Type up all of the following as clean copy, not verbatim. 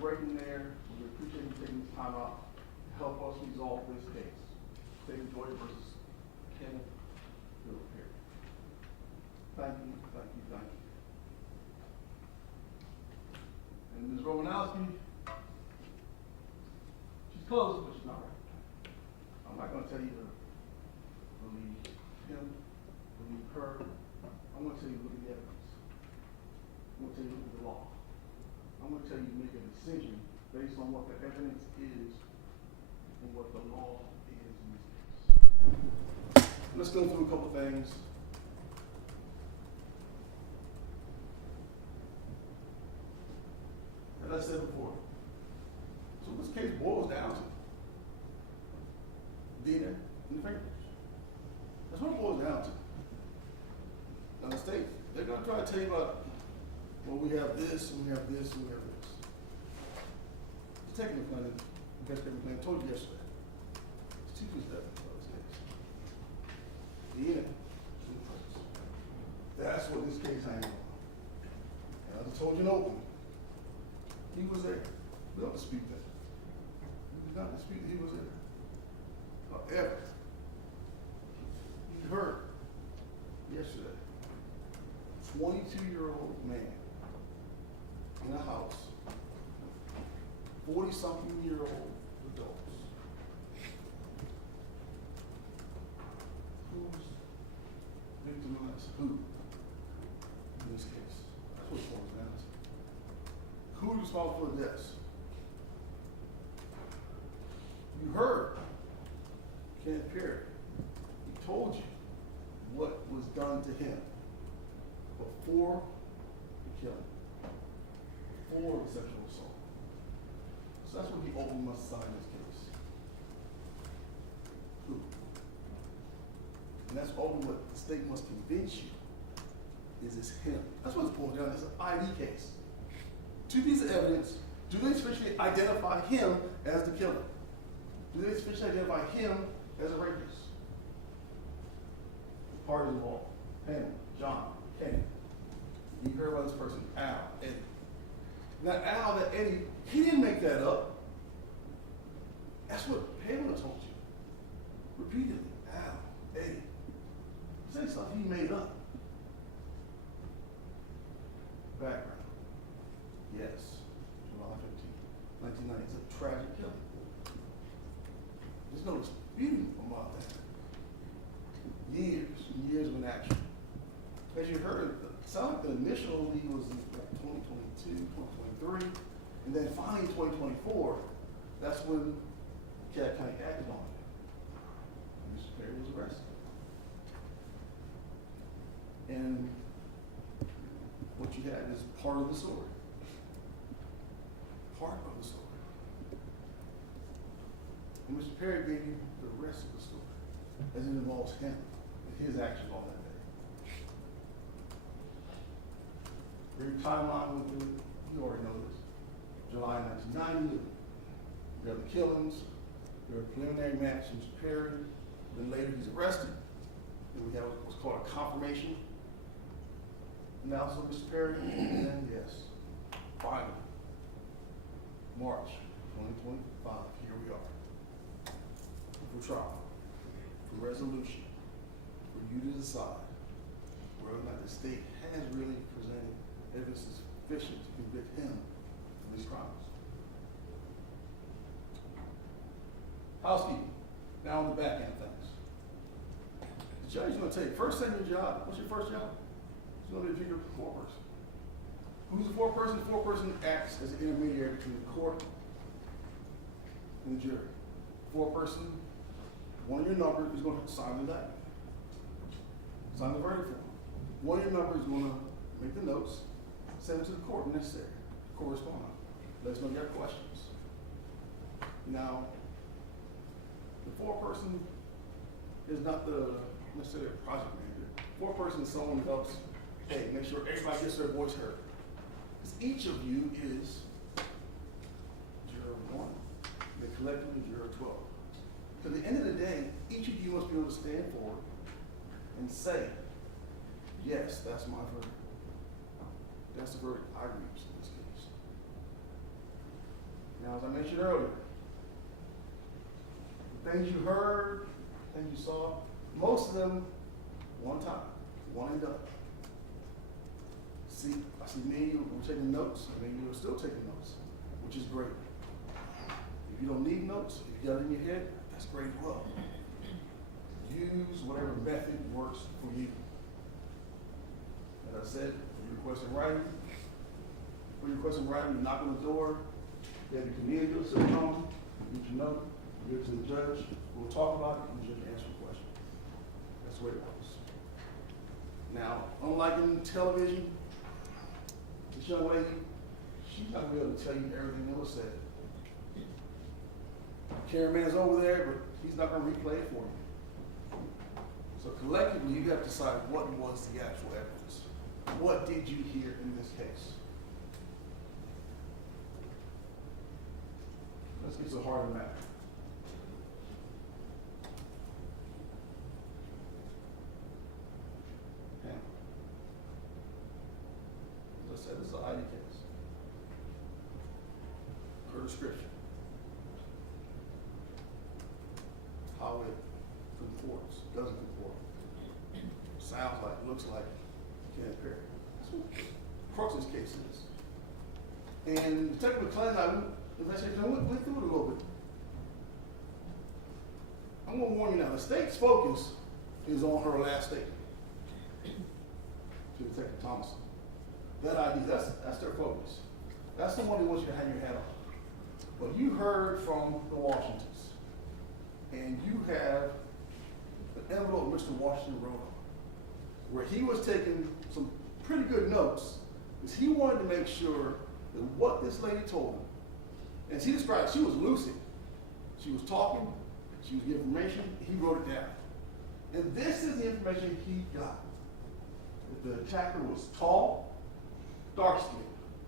great in there. We appreciate you taking this time out to help us resolve this case. David Joy versus Kenneth Philip Perry. Thank you, thank you, thank you. And Ms. Romanowski, she's close, but she's not right. I'm not going to tell you to believe him, believe her. I'm going to tell you to look at the evidence. I'm going to tell you to look at the law. I'm going to tell you to make a decision based on what the evidence is and what the law is in this case. Let's go through a couple things. As I said before, so this case boils down to DNA and the fingerprints. That's what it boils down to. Now the state, they're going to try to tell you about, well, we have this, and we have this, and we have this. The technical plan, investigative plan, I told you yesterday. It's 2 2 steps in this case. DNA, fingerprints. That's what this case hangs on. And as I told you in open, he was there. We don't dispute that. We do not dispute that he was there. However, you heard yesterday, 22-year-old man in a house, 40-something-year-old adults. Who's victimized who in this case? That's what it boils down to. Who's responsible for the deaths? You heard Kenneth Perry. He told you what was done to him before the killing, before the sexual assault. So that's what he openly must sign in this case. Who? And that's only what the state must convince you is it's him. That's what it's boiled down to. It's an ID case. 2 pieces of evidence. Do they sufficiently identify him as the killer? Do they sufficiently identify him as a rapist? Part of the law. Pamela, John, Kenny. You heard about this person, Al, Eddie. Now, Al, that Eddie, he didn't make that up. That's what Pamela told you. Repeatedly. Al, Eddie. Say stuff he made up. Background. Yes. July 15, 1990. It's a tragic killing. There's no disputing about that. Years and years of inaction. As you heard, it sounded like the initial lead was in 2022, 2023, and then finally 2024, that's when DeKalb County acted on it. Mr. Perry was arrested. And what you had is part of the story. Part of the story. And Mr. Perry gave you the rest of the story as it involves him and his actions on that day. Your timeline with the, you already know this. July 1990, we have the killings, we have a preliminary match from Mr. Perry, then later he's arrested. Then we have what's called a confirmation analysis of Mr. Perry, and then yes, finally, March 2025, here we are. For trial, for resolution, for you to decide whether or not the state has really presented evidence sufficient to convict him of these crimes. Housekeeping. Now on the back end of things. The judge is going to tell you, first thing in your job, what's your first job? It's going to be a figure foreperson. Who's the foreperson? The foreperson acts as an intermediary between the court and the jury. Foreperson, one of your numbers is going to sign the indictment. Sign the verdict form. One of your numbers is going to make the notes, send them to the court when necessary. Correspond. Let us know you have questions. Now, the foreperson is not necessarily a project manager. Foreperson is someone who helps, hey, make sure everybody gets their voice heard. Because each of you is juror 1, the collectively juror 12. So at the end of the day, each of you must be able to stand forward and say, yes, that's my verdict. That's the verdict I reached in this case. Now, as I mentioned earlier, the things you heard, things you saw, most of them, one time, one and done. I see many of you were taking notes, and many of you are still taking notes, which is great. If you don't need notes, if you got it in your head, that's great as well. Use whatever method works for you. As I said, if you request in writing, you knock on the door, Debbie Cornelia will sit down, get your note, give it to the judge, we'll talk about it, and the judge will answer the question. That's the way it works. Now, unlike in television, this young lady, she's not going to be able to tell you everything that was said. Cameraman's over there, but he's not going to replay it for you. So collectively, you have to decide what was the actual evidence. What did you hear in this case? Let's get to the heart of the matter. Pamela. As I said, this is an ID case. Per description. How it conforms, doesn't conform. Sounds like, looks like, can't compare. That's what the crux of this case is. And Detective McClellan, as I said, we went through it a little bit. I'm going to warn you now, the state's focus is on her last statement to Detective Thompson. That ID, that's their focus. That's the one they want you to hang your hat on. But you heard from the Washingtons, and you have an envelope Mr. Washington wrote on, where he was taking some pretty good notes, because he wanted to make sure that what this lady told him, and she described, she was lucid. She was talking, she was giving information, he wrote it down. And this is the information he got. That the attacker was tall, dark-skinned,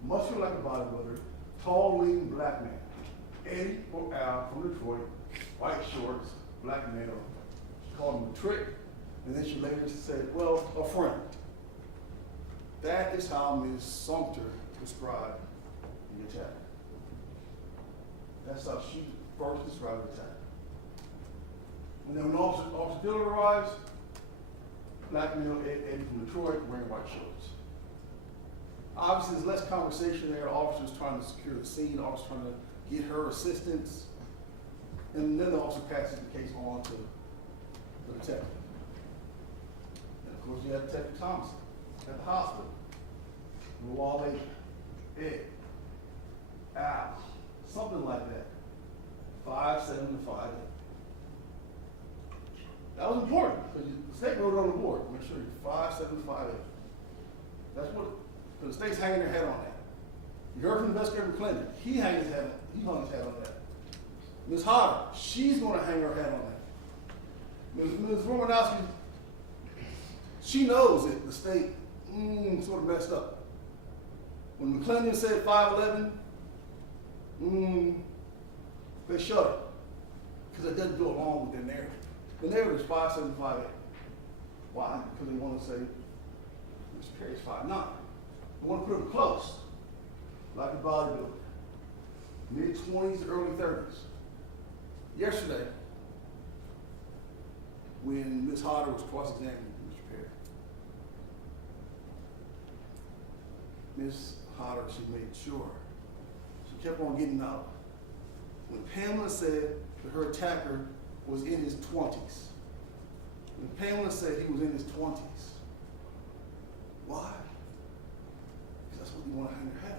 muscular like a bodybuilder, tall, lean, black man. Eddie or Al from Detroit, white shorts, black male. She called him a trick, and then she later said, well, a friend. That is how Ms. Sumpter described the attack. That's how she first described the attack. And then when Officer Dillon arrives, black male Eddie from Detroit wearing white shorts. Obviously, there's less conversation there. The officer's trying to secure the scene. The officer's trying to get her assistance. And then the officer passes the case on to the detective. And of course, you have Detective Thompson at the hospital. Wally, Ed, Al, something like that. 5'7" to 5'8". That was important because the state wrote it on the board. Make sure you're 5'7" to 5'8". That's what, because the state's hanging their head on that. You heard from investigator McClendon. He hung his head on that. Ms. Hodder, she's going to hang her head on that. Ms. Romanowski, she knows that the state sort of messed up. When McClendon said 5'11", they shut it because it doesn't go along with their narrative. The narrative is 5'7", 5'8". Why? Because they want to say Mr. Perry's 5'9". They want to put him close, like a bodybuilder, mid-20s, early 30s. Yesterday, when Ms. Hodder was cross-examining Mr. Perry, Ms. Hodder, she made sure, she kept on getting out. When Pamela said that her attacker was in his 20s, when Pamela said he was in his 20s, why? Because that's what you want to hang your hat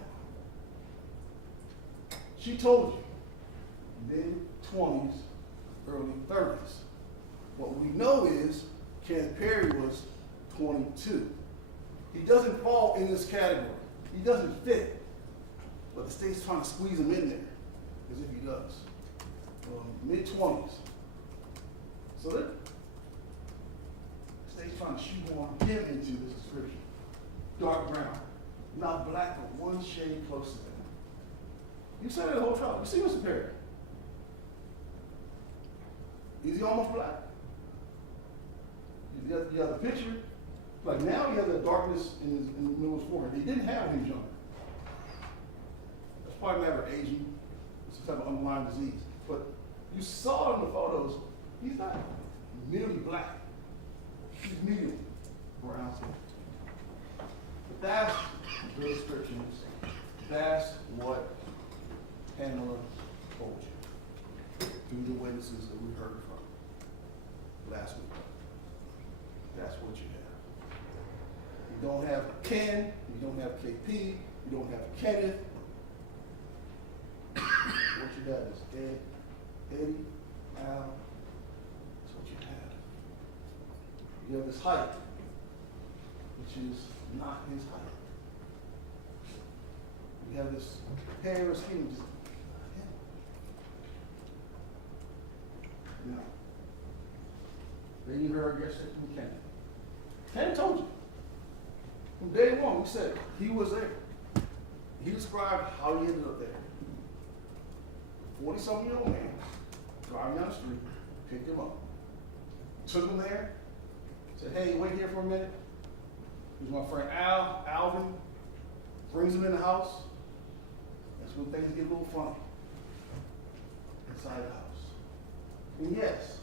on. She told you, mid-20s, early 30s. What we know is Kenneth Perry was 22. He doesn't fall in this category. He doesn't fit. But the state's trying to squeeze him in there, as if he does. Mid-20s. So the state's trying to shoehorn him into this description. Dark brown. Not black, but one shade closer to him. You said it the whole trial. You see Mr. Perry. Is he almost black? You have the picture. Like now he has that darkness in the middle of his forehead. He didn't have when he was younger. That's probably a matter of aging. It's a type of underlying disease. But you saw in the photos, he's not merely black. He's medium brown skin. But that's the descriptions. That's what Pamela told you through the witnesses that we heard from last week. That's what you have. You don't have Ken, you don't have KP, you don't have Kenneth. What you got is Ed, Eddie, Al. That's what you have. You have this height, which is not his height. You have this hair or skin, which is not him. No. Then you heard yesterday from Ken. Ken told you. From day one, we said he was there. He described how he ended up there. 40-something-year-old man, driving down the street, picked him up, took him there, said, hey, wait here for a minute. Here's my friend Alvin, brings him in the house. That's when things get a little funny inside the house. And yes,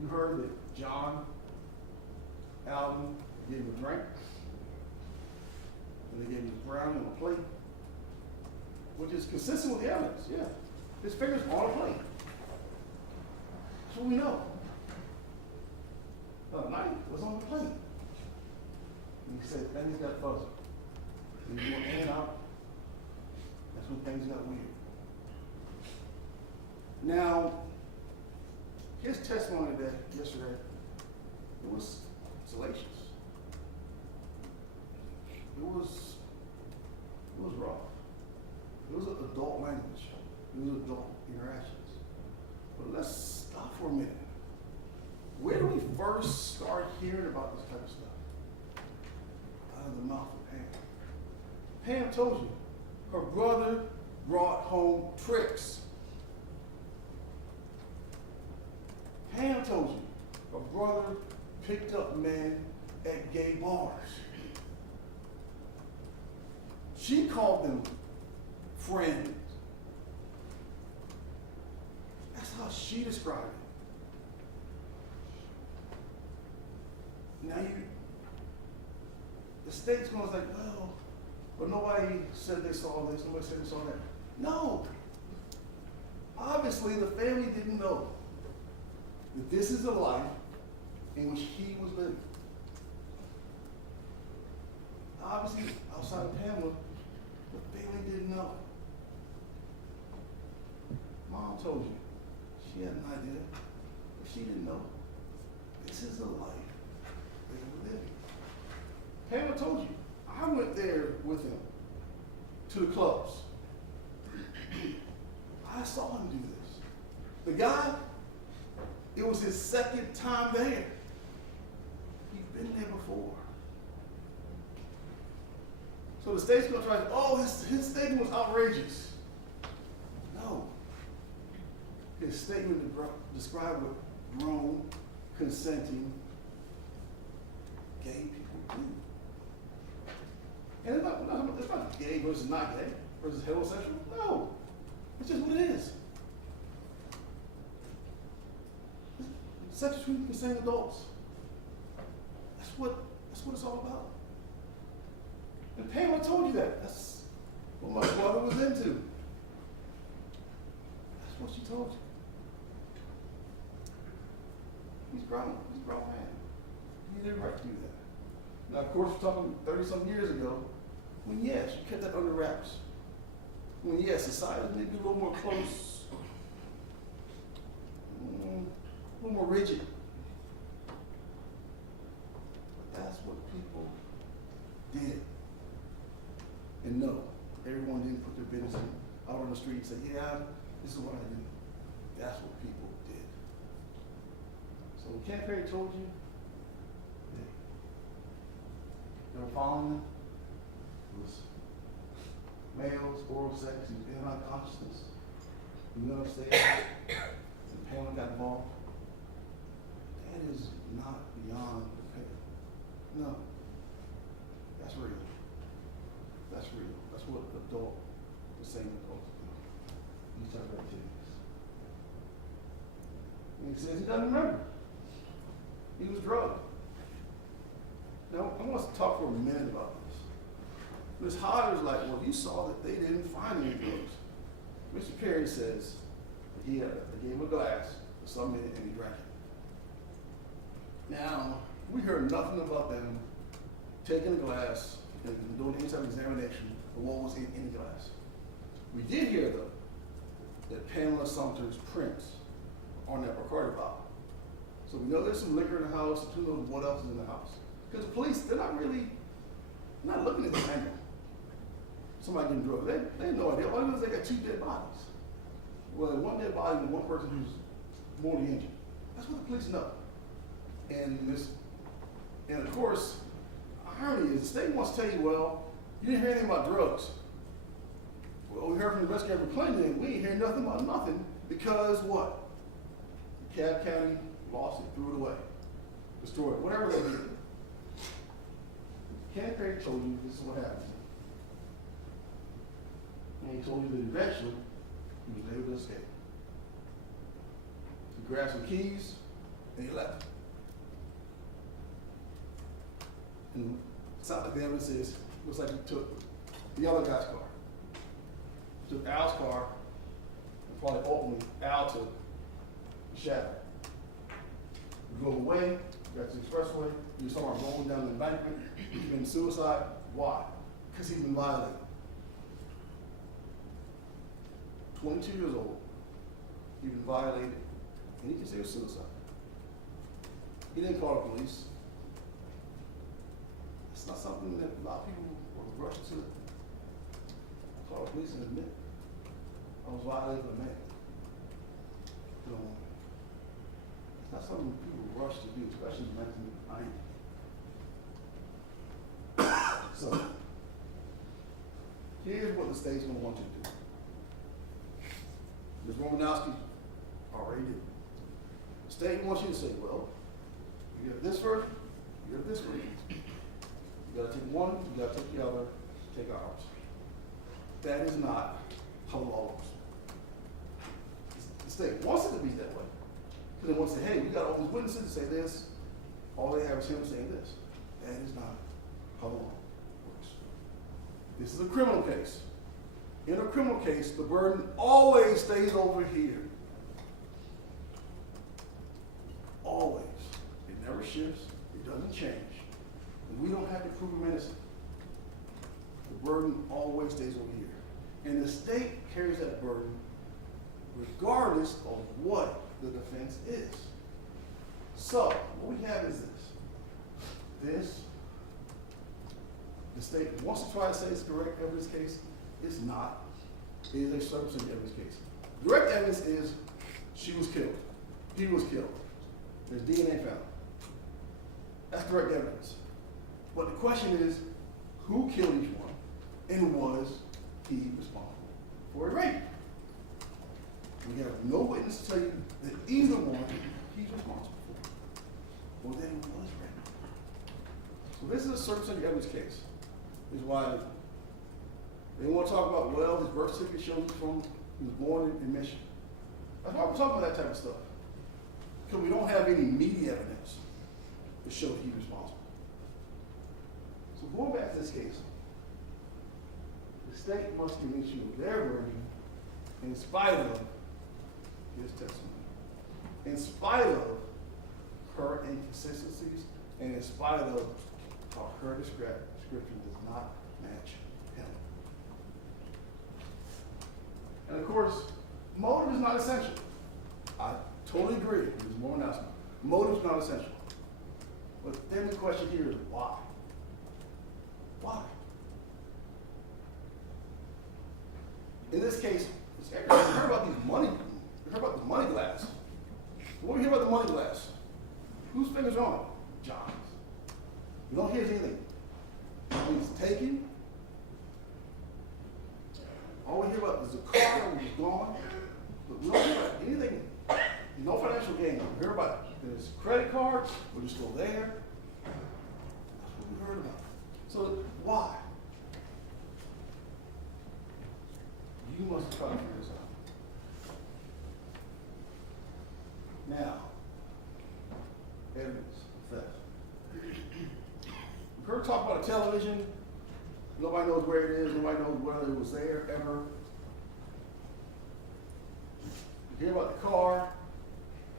you heard that John, Alvin gave him a drink, and they gave him a brownie on a plate, which is consistent with the evidence, yeah. His fingers on a plate. That's what we know. The knife was on the plate. And he said, things got fuzzy. And he went in and out. That's when things got weird. Now, his testimony yesterday, it was salacious. It was rough. It was adult language. It was adult interactions. But let's stop for a minute. Where do we first start hearing about this type of stuff? Out of the mouth of Pam. Pam told you her brother brought home tricks. Pam told you her brother picked up men at gay bars. She called them friends. That's how she described it. Now the state's going to like, well, but nobody said they saw this, nobody said they saw that. No. Obviously, the family didn't know that this is the life in which he was living. Obviously, outside of Pamela, the family didn't know. Mom told you. She had an idea, but she didn't know. This is the life they were living. Pamela told you. I went there with him to the clubs. I saw him do this. The guy, it was his second time there. He'd been there before. So the state's going to try to, oh, his statement was outrageous. No. His statement described what grown, consenting gay people do. And it's not gay versus not gay versus heterosexual. No. It's just what it is. Sex between consenting adults. That's what it's all about. And Pamela told you that. That's what my brother was into. That's what she told you. He's grown. He's a grown man. He did right to do that. Now, of course, we're talking 30-some years ago, when, yes, you kept that under wraps. When, yes, society was maybe a little more close, a little more rigid. But that's what people did. And no, everyone didn't put their business out on the street and say, yeah, this is what I do. That's what people did. So when Ken Perry told you, they were following them. It was males, oral sex, and being unconsciousness. We went upstairs, and Pamela got involved. That is not beyond the pale. No. That's real. That's real. That's what adult, the same adults do. these type of activities. And he says he doesn't remember. He was drugged. Now, I want us to talk for a minute about this. Ms. Hodder's like, well, you saw that they didn't find any drugs. Mr. Perry says that they gave him a glass for some minute and he drank it. Now, we heard nothing about them taking a glass and doing any type of examination of what was in the glass. We did hear, though, that Pamela Sumpter's prints are on that Bacardi bottle. So we know there's some liquor in the house, who knows what else is in the house. Because the police, they're not looking at the angle. Somebody getting drugged. They have no idea. All they know is they got 2 dead bodies. Well, one dead body and one person who's mortally injured. That's what the police know. And of course, irony is the state wants to tell you, well, you didn't hear anything about drugs. Well, we heard from the investigator claiming that we ain't hear nothing about nothing because what? DeKalb County lost it, threw it away, destroyed it, whatever they did. Ken Perry told you this is what happened. And he told you that eventually he was able to escape. He grabbed some keys and he left. And it sounds like the evidence is, looks like he took the other guy's car. Took Al's car, and probably ultimately Al took the shadow. We drove away, got to the expressway, you saw him rolling down the embankment, he committed suicide. Why? Because he's been violated. 22 years old, he's been violated, and he considered suicide. He didn't call the police. It's not something that a lot of people will rush to. Call the police and admit I was violated by a man. You know, it's not something people rush to do, especially in 1990. So, here's what the state's going to want you to do. Ms. Romanowski already did. The state wants you to say, well, you have this version, you have this version. You gotta take one, you gotta take the other, take ours. That is not how the law works. The state wants it to be that way. Because they want to say, hey, we got all these witnesses to say this. All they have is him saying this. That is not how the law works. This is a criminal case. In a criminal case, the burden always stays over here. Always. It never shifts. It doesn't change. And we don't have to prove him innocent. The burden always stays over here. And the state carries that burden regardless of what the defense is. So, what we have is this. The state wants to try to say it's direct evidence case. It's not. It is a circumstantial evidence case. Direct evidence is she was killed. He was killed. There's DNA found. That's direct evidence. But the question is, who killed each one, and was he responsible for a rape? We have no witness to tell you that either one he's responsible for, or that it was rape. So this is a circumstantial evidence case. This is why they want to talk about, well, his birth certificate shows he was born in Michigan. That's why we're talking about that type of stuff. Because we don't have any media evidence to show that he's responsible. So going back to this case, the state must convince you of their version in spite of his testimony, in spite of her inconsistencies, and in spite of how her description does not match him. And of course, motive is not essential. I totally agree with Ms. Morenowski. Motive is not essential. But then the question here is why? Why? In this case, we heard about these money. We heard about the money glass. When we hear about the money glass, whose fingers are on it? John's. We don't hear anything. He's taken. All we hear about is the car that was gone. But we don't hear about anything. No financial gain. We hear about his credit cards, which are still there. That's what we heard about. So why? You must try to figure this out. on television. Nobody knows where it is. Nobody knows whether it was there ever. You hear about the car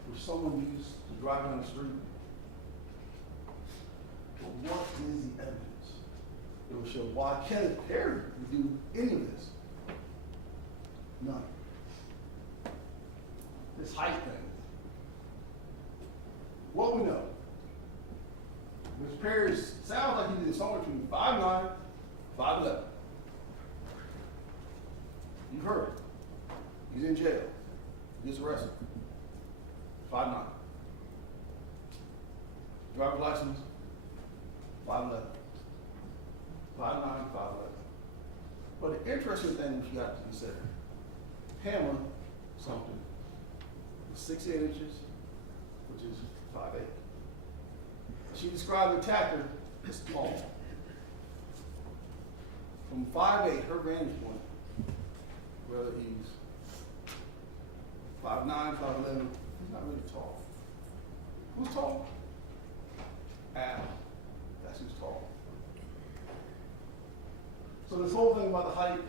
which someone used to drive down the street. But what is the evidence that will show why Kenneth Perry would do any of this? None. This height thing. What we know, Mr. Perry sounds like he did somewhere between 5'9", 5'11". You've heard it. He's in jail. He gets arrested. 5'9". Driver's license, 5'11". 5'9", 5'11". But the interesting thing which you have to consider, Pamela Sumpter was 6'8", which is 5'8". She described the attacker as tall. From 5'8", her vantage point, whether he's 5'9", 5'11", he's not really tall. Who's tall? Adam. That's who's tall. So this whole thing about the height,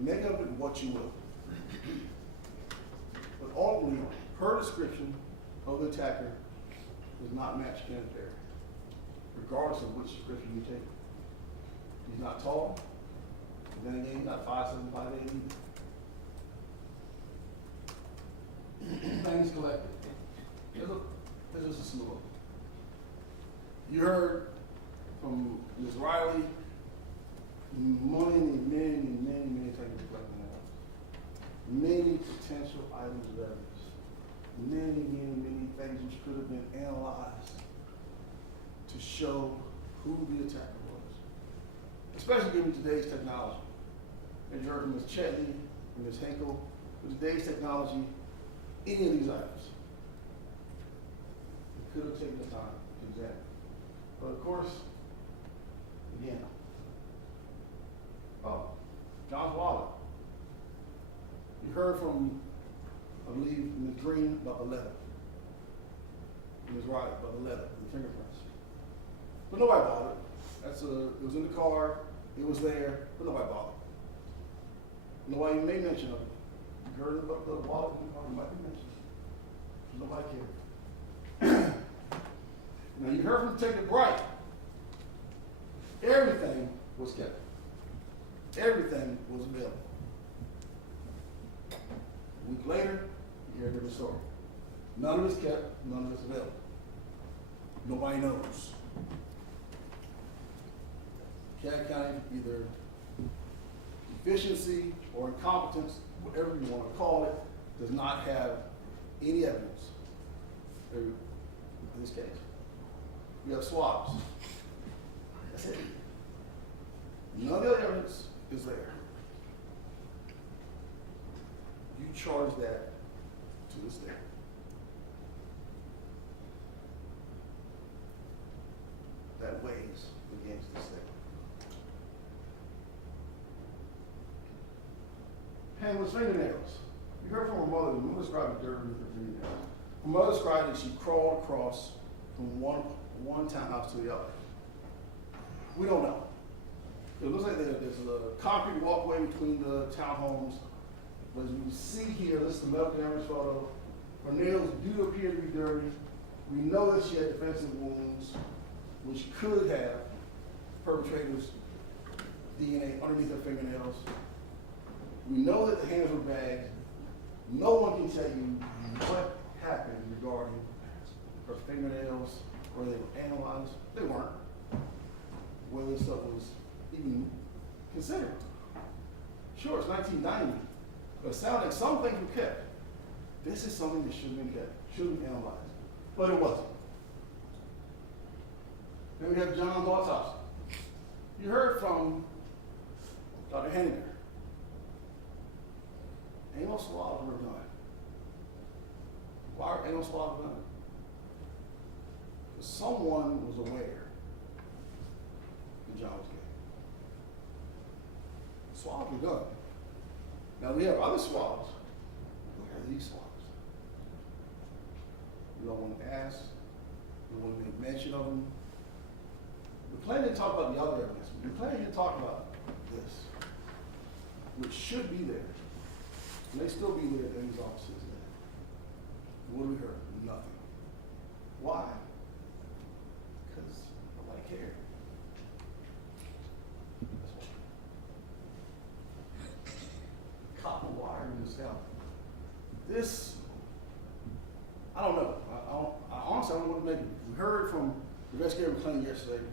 make of it what you will. But ultimately, her description of the attacker does not match Kenneth Perry, regardless of which description you take. He's not tall, and then again, he's not 5'7", 5'8" either. Things collected. There's just a slew of them. You heard from Ms. Riley many things reflecting that. Many potential items of evidence. Many things which could have been analyzed to show who the attacker was. Especially given today's technology. As you heard from Ms. Chetney and Ms. Henkel, with today's technology, any of these items, it could have taken the time to examine. But of course, again, John's wallet. You heard from, I believe, Ms. Green about the leather. Ms. Wright about the leather, the fingerprints. But nobody bothered. It was in the car, it was there, but nobody bothered. Nobody made mention of it. You heard about the wallet in the car, nobody mentioned it. Nobody cared. Now you heard from Detective Bright. Everything was kept. Everything was available. A week later, you hear a different story. None of it's kept, none of it's available. Nobody knows. DeKalb County, either efficiency or incompetence, whatever you want to call it, does not have any evidence in this case. We have swabs. That's it. None of the other evidence is there. You charge that to the state. That weighs against the state. Pamela's fingernails. You heard from her mother. The mother described the dirt beneath her fingernails. Her mother described that she crawled across from one townhouse to the other. We don't know. It looks like there's a concrete walkway between the townhomes. But as you see here, this is the metal damage photo. Her nails do appear to be dirty. We know that she had defensive wounds, which could have perpetrator's DNA underneath her fingernails. We know that the hands were bagged. No one can tell you what happened regarding her fingernails, whether they were analyzed. They weren't. Whether this stuff was even considered. Sure, it's 1990, but it sounds like some things were kept. This is something that should have been kept, should have been analyzed, but it wasn't. Then we have John's autopsy. You heard from Dr. Henniger. Ain't no swabs were done. Why ain't no swabs done? Because someone was aware that John was gay. Swabs were done. Now we have other swabs. Where are these swabs? We don't want to ask. We don't want to make mention of them. McClain didn't talk about the other evidence. McClain didn't talk about this, which should be there. May still be there in these offices there. What do we heard? Nothing. Why? Because nobody cared. That's why. Copper wire in the scalp. This, I don't know. I honestly don't want to make it. We heard from the investigator McClain yesterday.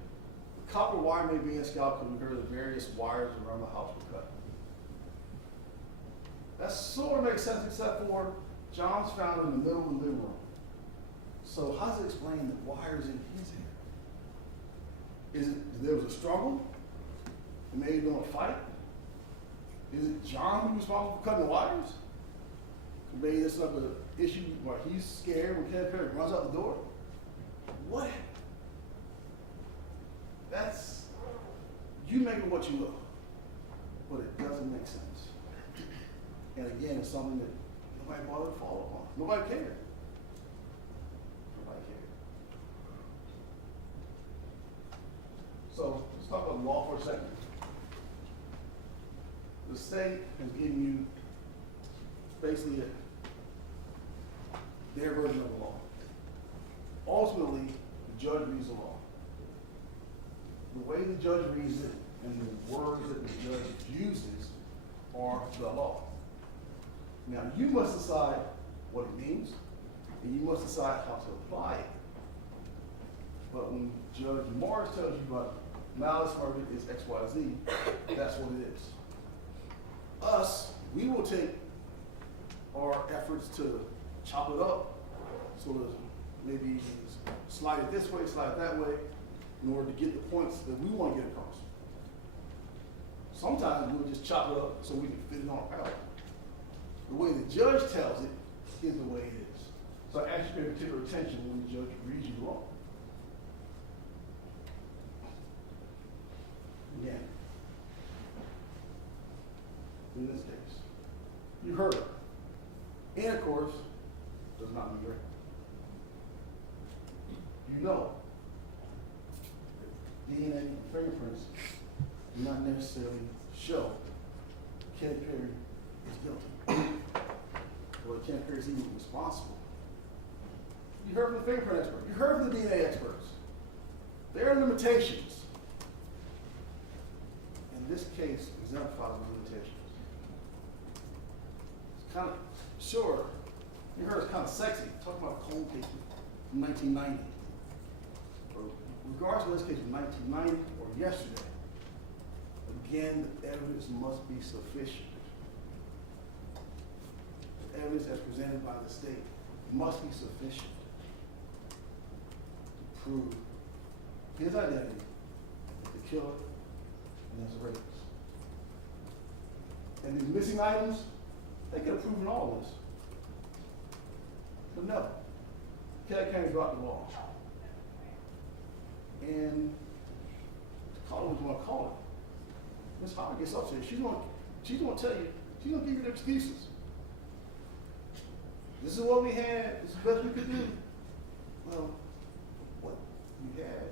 The copper wire may be in the scalp because we heard the various wires around the house were cut. That sort of makes sense, except for John's found in the middle of the living room. So how does it explain the wires in his hair? Is it there was a struggle? Maybe during a fight? Is it John who was responsible for cutting the wires? Maybe this is an issue where he's scared when Kenneth Perry runs out the door. What? That's, you make it what you will, but it doesn't make sense. And again, it's something that nobody bothered to follow upon. Nobody cared. Nobody cared. So let's talk about the law for a second. The state has given you basically their version of the law. Ultimately, the judge reads the law. The way the judge reads it and the words that the judge uses are the law. Now, you must decide what it means, and you must decide how to apply it. But when Judge Morris tells you about malice murder is X, Y, Z, that's what it is. Us, we will take our efforts to chop it up, sort of maybe slide it this way, slide it that way, in order to get the points that we want to get across. Sometimes we'll just chop it up so we can fit it on a palette. The way the judge tells it is the way it is. So I ask you to pay particular attention when the judge reads you the law. Again, in this case, you heard it. And of course, does not mean right. You know, DNA and fingerprints do not necessarily show Kenneth Perry is guilty. Or Kenneth Perry is even responsible. You heard from the fingerprint expert. You heard from the DNA experts. There are limitations. And this case exemplifies the limitations. It's kind of, sure, you heard it's kind of sexy, talking about a cold case from 1990. But regardless of this case from 1990 or yesterday, again, the evidence must be sufficient. The evidence as presented by the state must be sufficient to prove his identity as the killer and as a rapist. And these missing items, they could have proven all this. But no, DeKalb County dropped the ball. And call it what you want to call it. Ms. Howard gets up there. She's going to tell you, she's going to give you the excuses. This is what we had. This is the best we could do. Well, what you had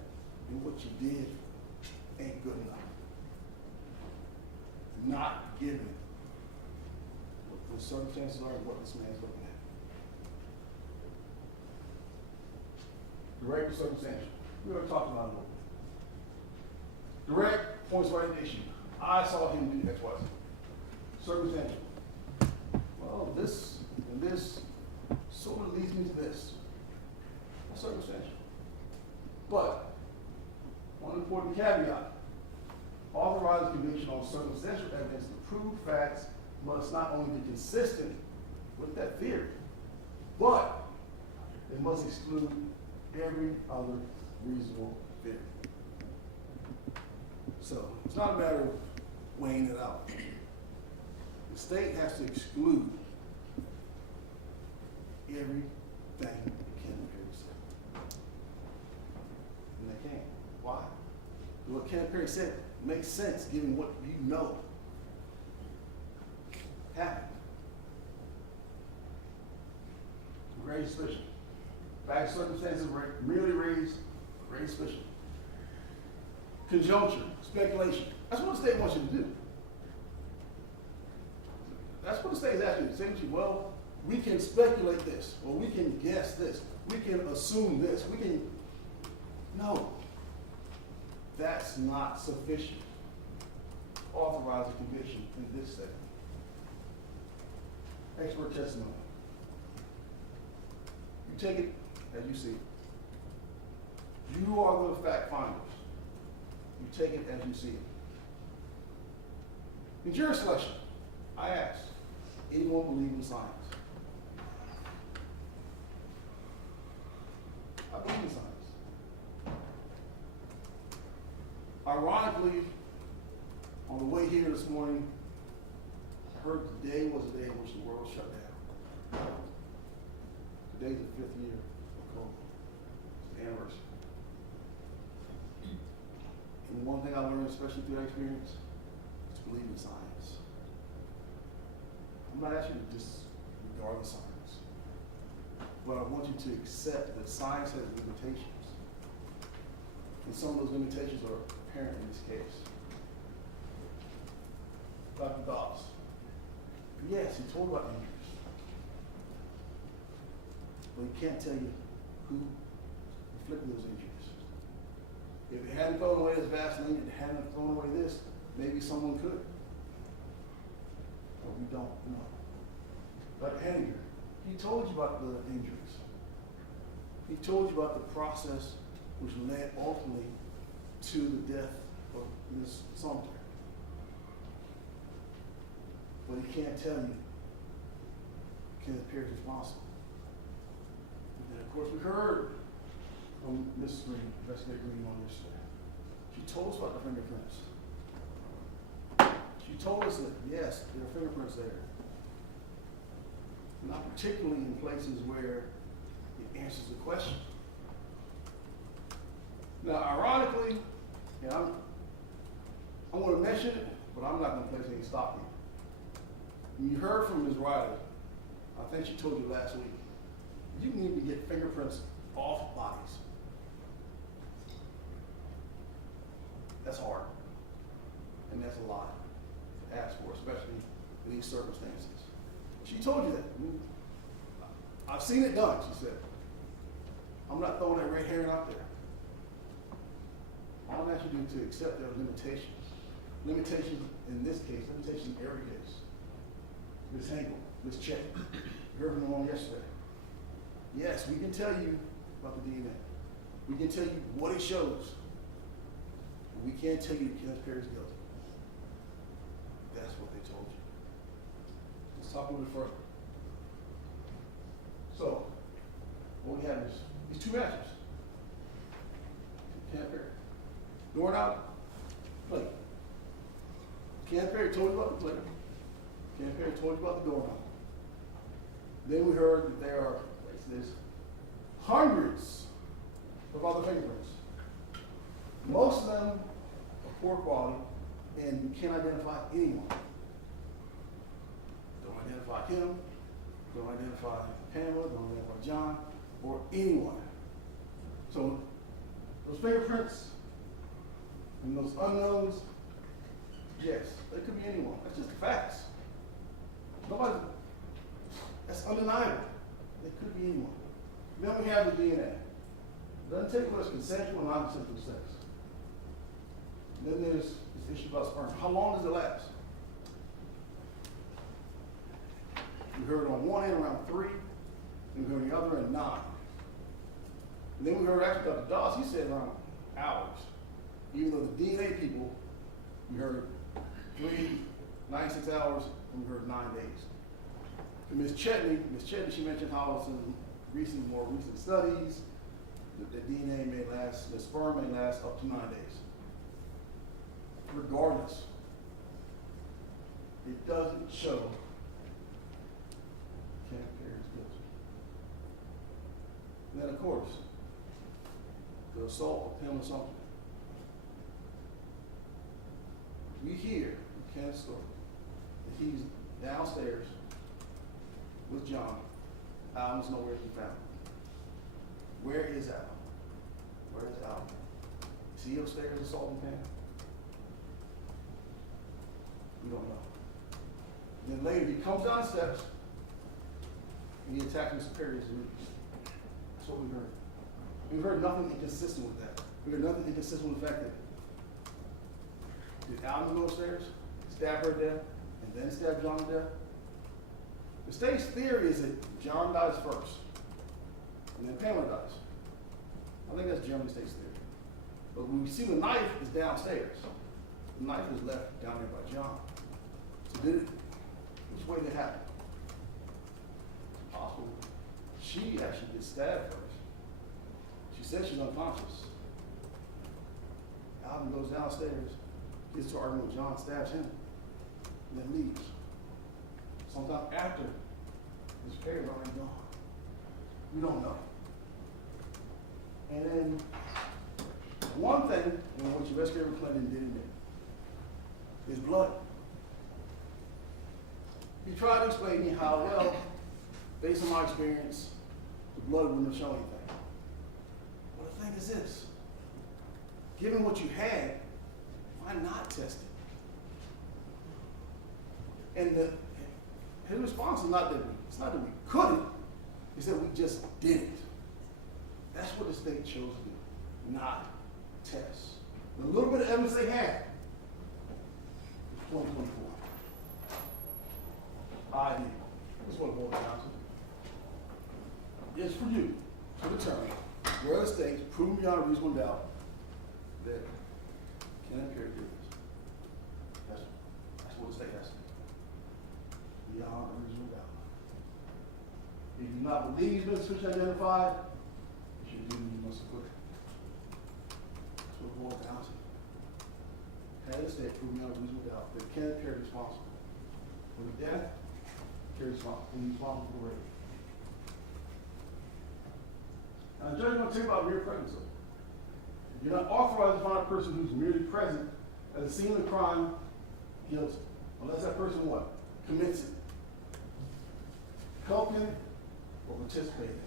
and what you did ain't good enough. Not given what the circumstances are and what this man's looking at. Direct or circumstantial. We're going to talk about it a little bit. Direct points right in the issue. I saw him do X, Y, Z. Circumstantial. Well, this and this sort of leads me to this. That's circumstantial. But one important caveat. Authorized conviction on circumstantial evidence to prove facts must not only be consistent with that theory, but it must exclude every other reasonable theory. So it's not a matter of weighing it out. The state has to exclude everything that Kenneth Perry said. And they can't. Why? What Kenneth Perry said makes sense given what you know happened. Raised suspicion. Fact circumstances merely raise suspicion. conjuncture, speculation. That's what the state wants you to do. That's what the state is asking you to say to you. Well, we can speculate this, or we can guess this, we can assume this, we can. No, that's not sufficient. Authorize a conviction in this state. Expert testimony. You take it as you see it. You are the fact finders. You take it as you see it. In jury selection, I ask, anyone believe in science? I believe in science. Ironically, on the way here this morning, I heard today was the day in which the world shut down. Today's the 5th year of COVID. It's the anniversary. And one thing I learned, especially through that experience, is to believe in science. I'm not asking you to disregard the science, but I want you to accept that science has limitations. And some of those limitations are apparent in this case. Dr. Dobbs. Yes, he told about injuries. But he can't tell you who inflicted those injuries. If it hadn't thrown away this Vaseline, it hadn't thrown away this, maybe someone could. But we don't know. But Henninger, he told you about the injuries. He told you about the process which led ultimately to the death of Ms. Sumpter. But he can't tell you Kenneth Perry's responsible. And then of course we heard from Ms. Green, Investigator Green on yesterday. She told us about the fingerprints. She told us that yes, there are fingerprints there. Not particularly in places where it answers the question. Now, ironically, and I'm going to mention it, but I'm not going to place any stock in it. When you heard from Ms. Riley, I think she told you last week, you need to get fingerprints off bodies. That's hard. And that's a lot to ask for, especially in these circumstances. She told you that. I've seen it done, she said. I'm not throwing that red herring out there. All I'm asking you to do is to accept their limitations. Limitations in this case, limitations in every case. Ms. Hankel, Ms. Chet, you heard from them on yesterday. Yes, we can tell you about the DNA. We can tell you what it shows. But we can't tell you that Kenneth Perry's guilty. That's what they told you. Let's talk a little bit further. So, what we have is these two matches. Kenneth Perry. Doorknob, plate. Kenneth Perry told you about the plate. Kenneth Perry told you about the doorknob. Then we heard that there are hundreds of other fingerprints. Most of them are poor quality, and you can't identify anyone. Don't identify him, don't identify Pamela, don't identify John, or anyone. So those fingerprints and those unknowns, yes, they could be anyone. That's just the facts. Nobody, that's undeniable. It could be anyone. Then we have the DNA. It doesn't take whether it's consensual or non-consensual sex. Then there's this issue about sperm. How long does it last? We heard on one end around 3, and we heard on the other end 9. And then we heard actually Dr. Dawes, he said around hours. Even though the DNA people, we heard 96 hours, and we heard 9 days. For Ms. Chetney, she mentioned how some more recent studies, that the DNA may last, the sperm may last up to 9 days. Regardless, it doesn't show Kenneth Perry's guilty. And then, of course, the assault of Pamela Sumpter. We hear Kenneth's story that he's downstairs with John. Alan's nowhere to be found. Where is Alan? Where is Alan? Is he upstairs assaulting Pam? We don't know. And then later he comes down the steps and he attacks Mr. Perry's roof. That's what we heard. We heard nothing inconsistent with that. We heard nothing inconsistent with the fact that did Alvin go upstairs, stab her to death, and then stab John to death? The state's theory is that John dies first, and then Pamela dies. I think that's generally the state's theory. But when we see the knife is downstairs, the knife is left down there by John. So which way did it happen? It's possible she actually gets stabbed first. She says she's unconscious. Alvin goes downstairs, gets to argument with John, stabs him, and then leaves. Sometime after his parents are already gone. We don't know. And then one thing in which Investigator Clinton did admit is blood. He tried to explain to me how, well, based on my experience, the blood wouldn't have shown anything. Well, the thing is this. Given what you had, why not test it? And his response is not that we couldn't, it's that we just didn't. That's what the state chose to do, not test. The little bit of evidence they had was 2024. That's what it boils down to. It's for you to determine where the state's proven beyond a reasonable doubt that Kenneth Perry did this. That's what the state has to do. Beyond a reasonable doubt. If you do not believe he's been suspiciously identified, you should do you must acquit. That's what it boils down to. Had the state proven beyond a reasonable doubt that Kenneth Perry is responsible for the death, Perry is responsible for the rape. Now, the judge is going to tell you about mere presence. You're not authorized to find a person who's merely present at the scene of the crime guilty, unless that person what? Commits it, help in it, or participate in it.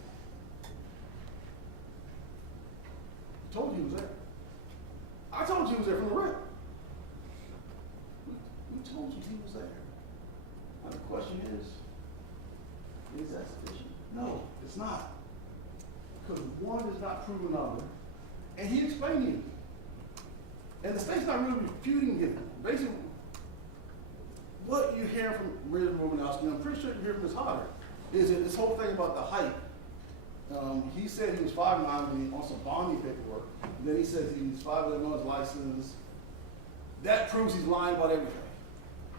I told you he was there. I told you he was there from the rip. We told you he was there. Now the question is that sufficient? No, it's not. Because one is not proving another. And he explained to you. And the state's not really refuting it. Basically, what you hear from Ms. Romanowski, and I'm pretty sure you hear from Ms. Hodder, is that this whole thing about the height. He said he was 5'9" on some bonding paperwork. And then he says he's 5'11" on his license. That proves he's lying about everything.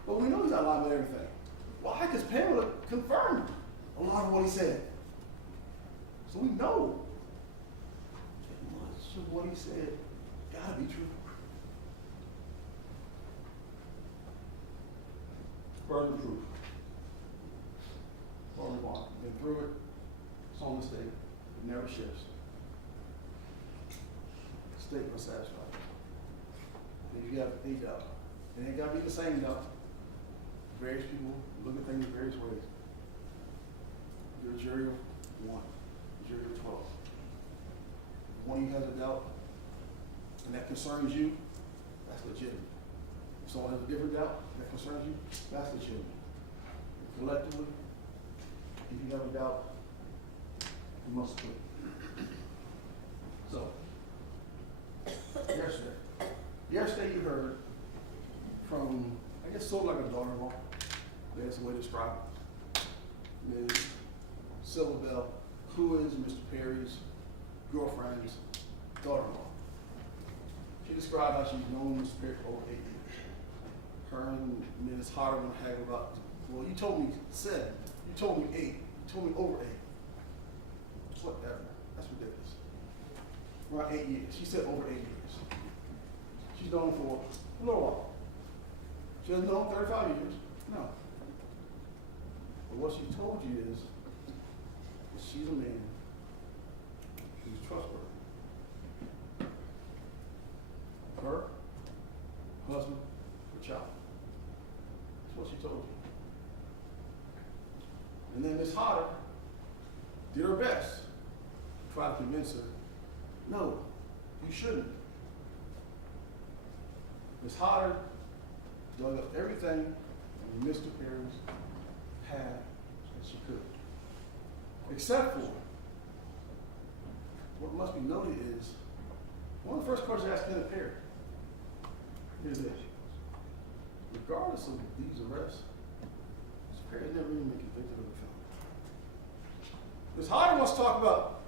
But we know he's not lying about everything. Why? Because Pamela confirmed a lot of what he said. So we know that much of what he said gotta be true. Burden of proof. Only one. Been through it. It's on the state. It never shifts. The state must satisfy it. If you have a doubt, it ain't gotta be the same doubt. Various people look at things various ways. You're a jury of 1, a jury of 12. If one of you has a doubt, and that concerns you, that's legitimate. If someone has a different doubt that concerns you, that's legitimate. Collectively, if you have a doubt, you must quit. So, yesterday you heard from, I guess, sort of like a daughter-in-law. That's the way to describe it. Ms. Silver Bell, who is Mr. Perry's girlfriend's daughter-in-law. She described how she's known Mr. Perry for over 8 years. Her and Ms. Hodder were haggle about, well, you told me 7, you told me 8, you told me over 8. Whatever, that's ridiculous. Around 8 years, she said over 8 years. She's known for a little while. She hasn't known 35 years, no. But what she told you is that she's a man who's trustworthy. Her, husband, her child. That's what she told you. And then Ms. Hodder did her best to try to convince her, no, you shouldn't. Ms. Hodder dug up everything in Mr. Perry's past that she could. Except for, what must be noted is, one of the first questions I asked Kenneth Perry is this: regardless of these arrests, Mr. Perry has never even been convicted of a felony. Ms. Hodder wants to talk about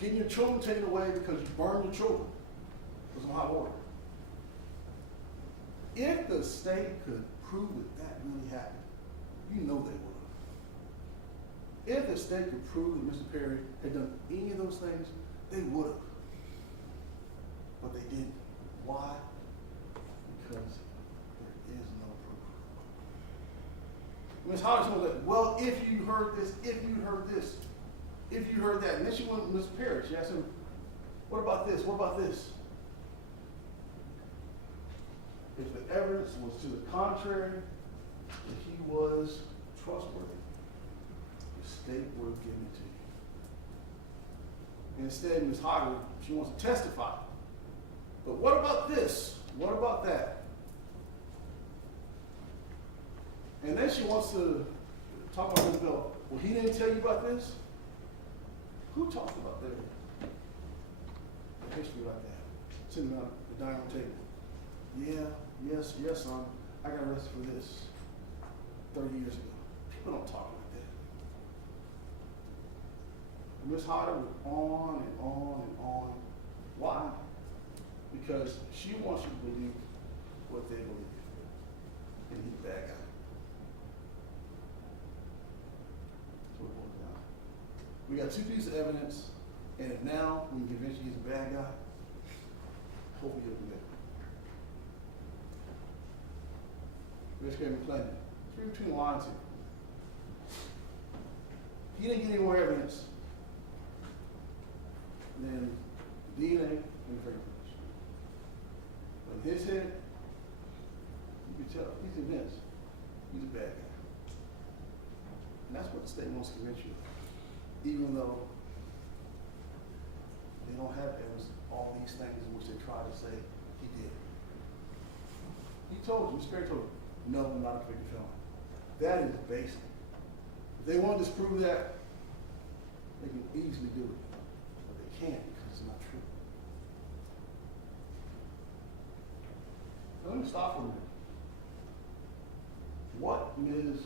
getting your children taken away because you burned your children. It was on high order. If the state could prove that really happened, you know they would have. If the state could prove that Mr. Perry had done any of those things, they would have. But they didn't. Why? Because there is no proof. Ms. Hodge was like, well, if you heard this, if you heard this, if you heard that. And then she went to Mr. Perry. She asked him, what about this? What about this? If the evidence was to the contrary, that he was trustworthy, the state would have given it to you. Instead, Ms. Hodge, she wants to testify. But what about this? What about that? And then she wants to talk about this bill. Well, he didn't tell you about this? Who talked about that? The history like that. Sitting around the dining room table. Yeah, yes, son. I got arrested for this 30 years ago. People don't talk like that. Ms. Hodder went on and on and on. Why? Because she wants you to believe what they believe. And he's a bad guy. That's what it boils down to. We got two pieces of evidence, and if now we can convince you he's a bad guy, hopefully he'll be better. Investigator McClendon, let's read between the lines here. He didn't get any more evidence than DNA and fingerprints. But in his head, you can tell he's convinced he's a bad guy. And that's what the state wants to convince you of. Even though they don't have evidence of all these things in which they try to say he did. He told you, Mr. Perry told you, no, I'm not a convicted felon. That is basic. If they want to disprove that, they can easily do it. But they can't because it's not true. Now, let me stop for a minute. What Mrs.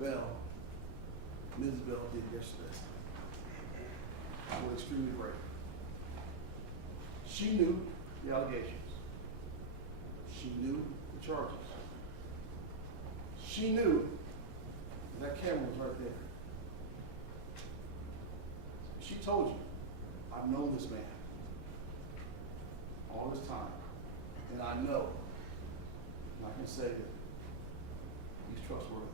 Bell did yesterday was extremely brave. She knew the allegations. She knew the charges. She knew that camera was right there. She told you, I've known this man all this time, and I know, and I can say that he's trustworthy.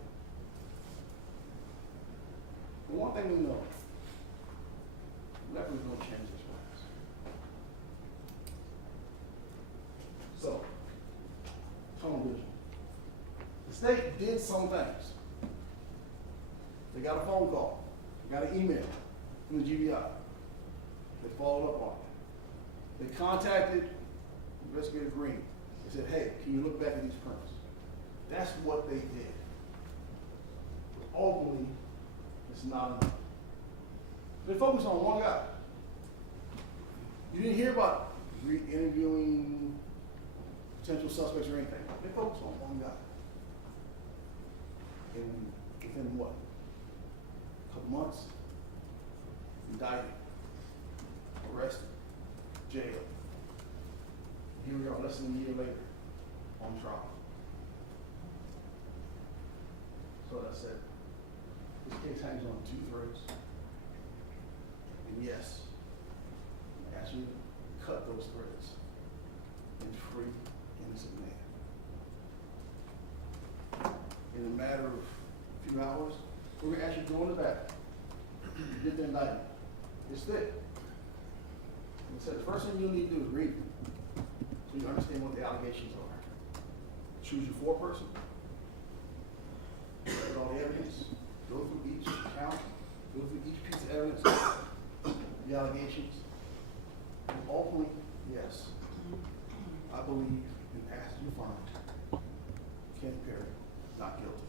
But one thing we know, nothing's going to change this class. So, tunnel vision. The state did some things. They got a phone call. They got an email from the GBI. They followed up on it. They contacted Investigator Green. They said, hey, can you look back at these prints? That's what they did. But ultimately, it's not enough. They focused on one guy. You didn't hear about re-interviewing potential suspects or anything. They focused on one guy. And within what? A couple months, indicted, arrested, jailed. Here we are, less than a year later, on trial. So as I said, this case hangs on two threads. And yes, I ask you to cut those threads and free innocent man. In a matter of a few hours, we're going to actually go in the back and get the indictment. It's thick. And so the first thing you'll need to do is read it so you understand what the allegations are. Choose your foreperson, look at all the evidence, go through each count, go through each piece of evidence, the allegations, and ultimately, yes, I believe in confirmed. Kenny Perry, not guilty.